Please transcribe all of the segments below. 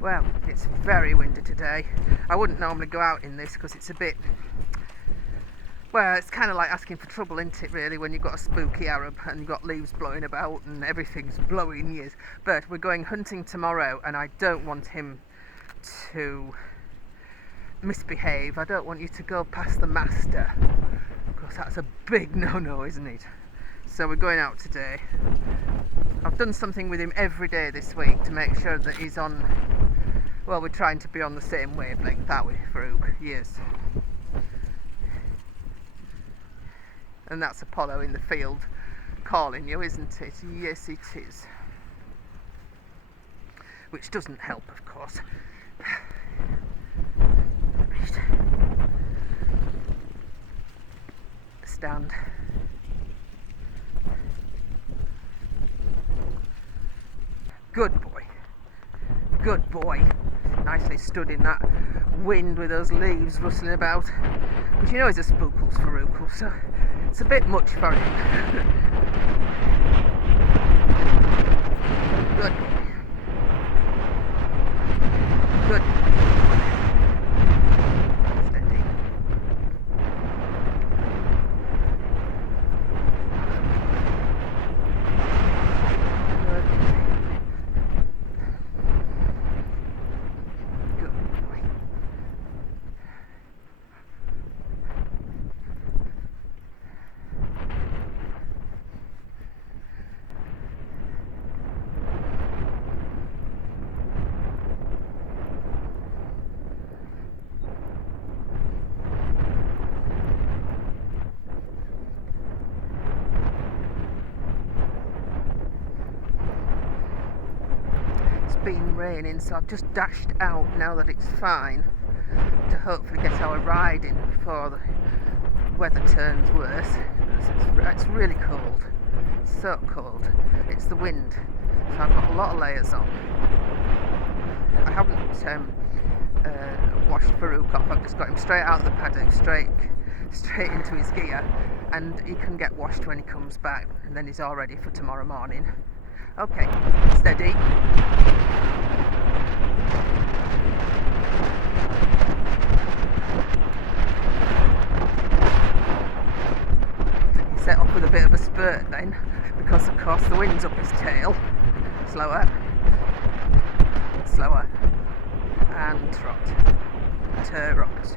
Well, it's very windy today. I wouldn't normally go out in this because it's a bit, well, it's kind of like asking for trouble, isn't it, really, when you've got a spooky Arab and you've got leaves blowing about and everything's blowing years. But we're going hunting tomorrow and I don't want him to misbehave. I don't want you to go past the master, because that's a big no-no, isn't it? So we're going out today. I've done something with him every day this week to make sure that he's on, well, we're trying to be on the same wavelength, that way, Farouk, yes. And that's Apollo in the field calling you, isn't it? Yes, it is. Which doesn't help, of course. Stand. Good boy. Good boy. Nicely stood in that wind with those leaves rustling about. But you know he's a Spookles, Faroukles, so it's a bit much for him. Good boy. Good. Steady. Been raining, so I've just dashed out now that it's fine to hopefully get our ride in before the weather turns worse. It's really cold, so cold. It's the wind, so I've got a lot of layers on. I haven't washed Farouk off. I've just got him straight out of the paddock, straight into his gear, and he can get washed when he comes back, and then he's all ready for tomorrow morning. Okay, steady. He set off with a bit of a spurt then, because of course the wind's up his tail. Slower. Slower. And trot. Trot.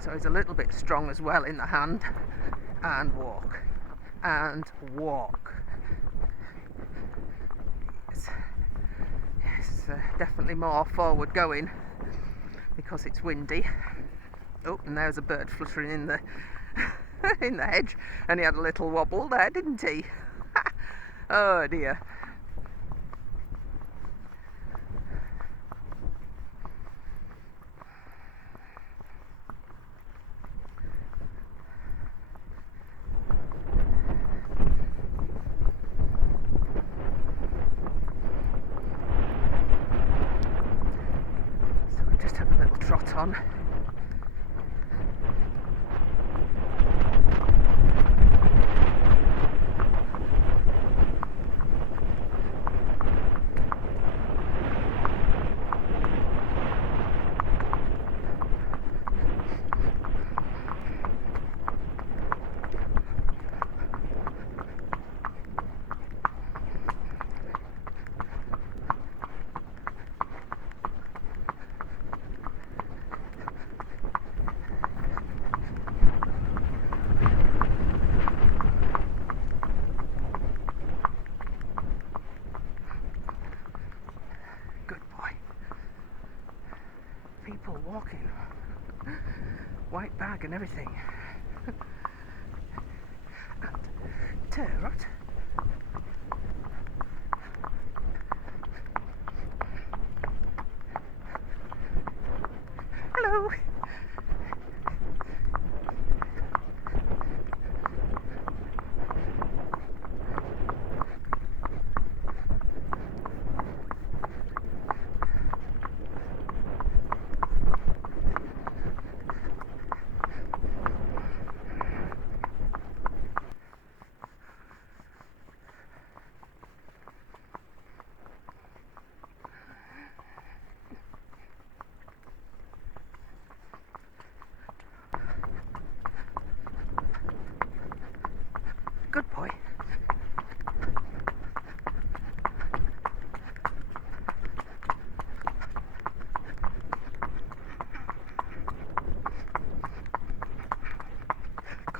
So he's a little bit strong as well in the hand. And walk. And walk. Yes, definitely more forward going because it's windy. Oh, and there's a bird fluttering in the in the hedge, and he had a little wobble there, didn't he? Oh dear. Trot on. People walking, white bag and everything. And turret. Hello.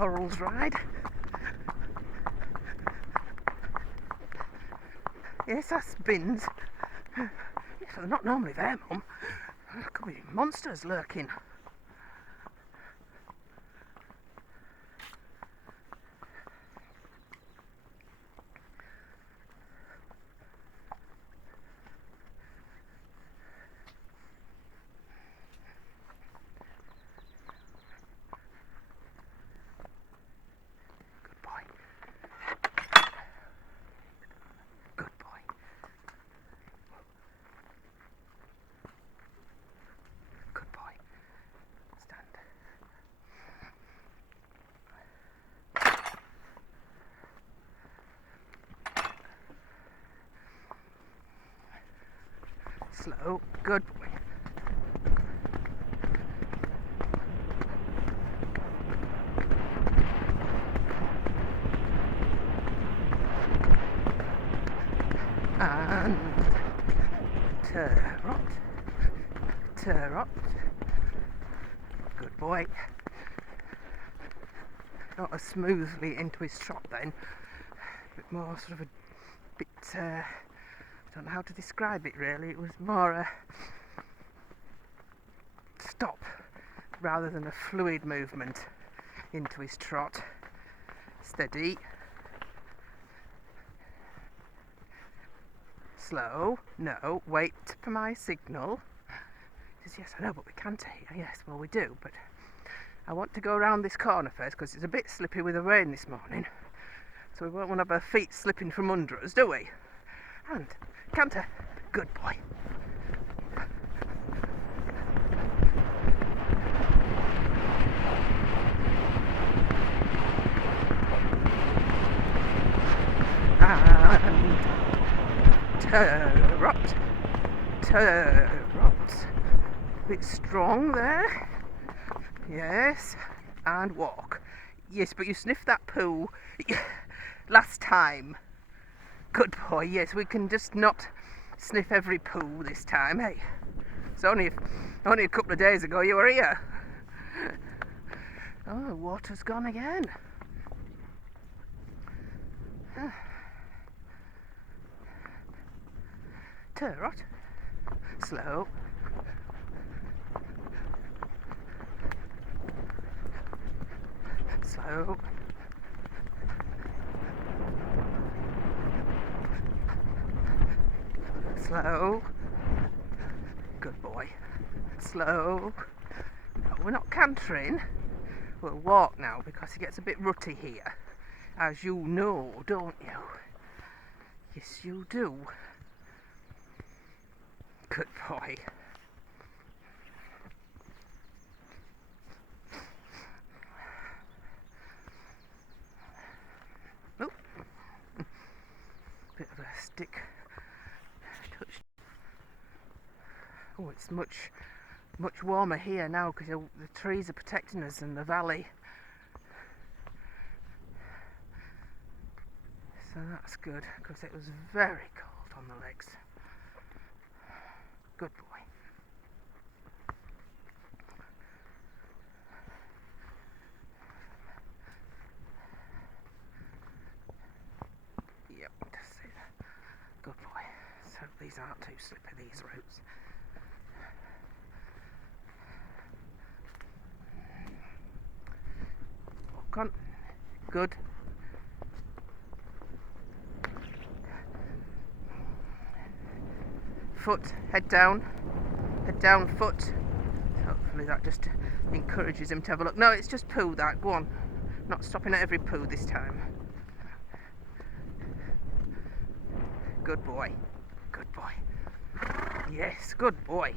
corals ride. Yes, that's bins. Yes, they're not normally there, Mum. There could be monsters lurking. Good boy. Good boy. Good boy. Stand. Slow. Good boy. And turn. Turn. Good boy. Not as smoothly into his trot then. A bit more sort of a bit, I don't know how to describe it really. It was more a stop rather than a fluid movement into his trot. Steady. Slow. No, wait for my signal. He says, yes, I know, but we can't here. Yes, well, we do, but I want to go around this corner first because it's a bit slippy with the rain this morning. So we won't want to have our feet slipping from under us, do we? And canter. Good boy. And turrot. Turrot. Bit strong there. Yes. And walk. Yes, but you sniffed that poo last time. Good boy. Yes, we can just not sniff every poo this time, hey? It's only a couple of days ago you were here. Oh, the water's gone again. Turrot. Slow. Slow. Slow. Good boy. Slow. No, we're not cantering. We'll walk now because it gets a bit rutty here. As you know, don't you? Yes, you do. Good boy. Oh. Bit of a stick touch. Oh, it's much warmer here now because the trees are protecting us in the valley. So that's good because it was very cold on the legs. Good boy. Yep, just see that. Good boy. So these aren't too slippy, these roots. Walk on. Good. Foot, head down, foot. Hopefully that just encourages him to have a look. No, it's just poo that, go on. Not stopping at every poo this time. Good boy, good boy. Yes, good boy.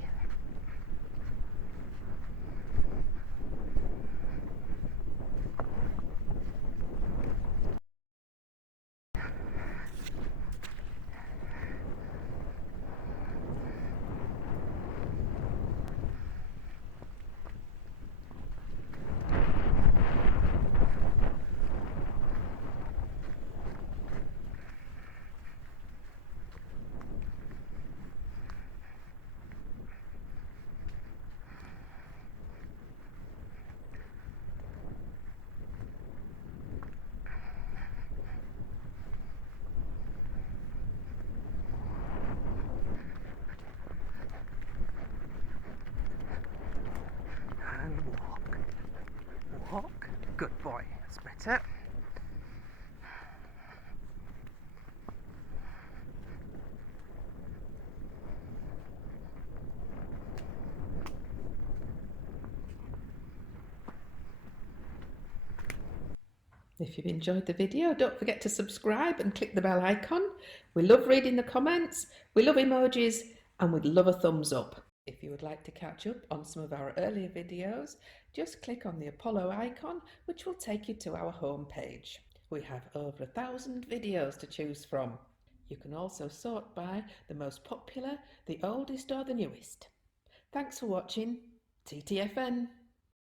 canter. If you've enjoyed the video, don't forget to subscribe and click the bell icon. We love reading the comments, we love emojis, and we'd love a thumbs up. If you would like to catch up on some of our earlier videos, just click on the Apollo icon, which will take you to our homepage. We have over 1,000 videos to choose from. You can also sort by the most popular, the oldest or the newest. Thanks for watching. TTFN.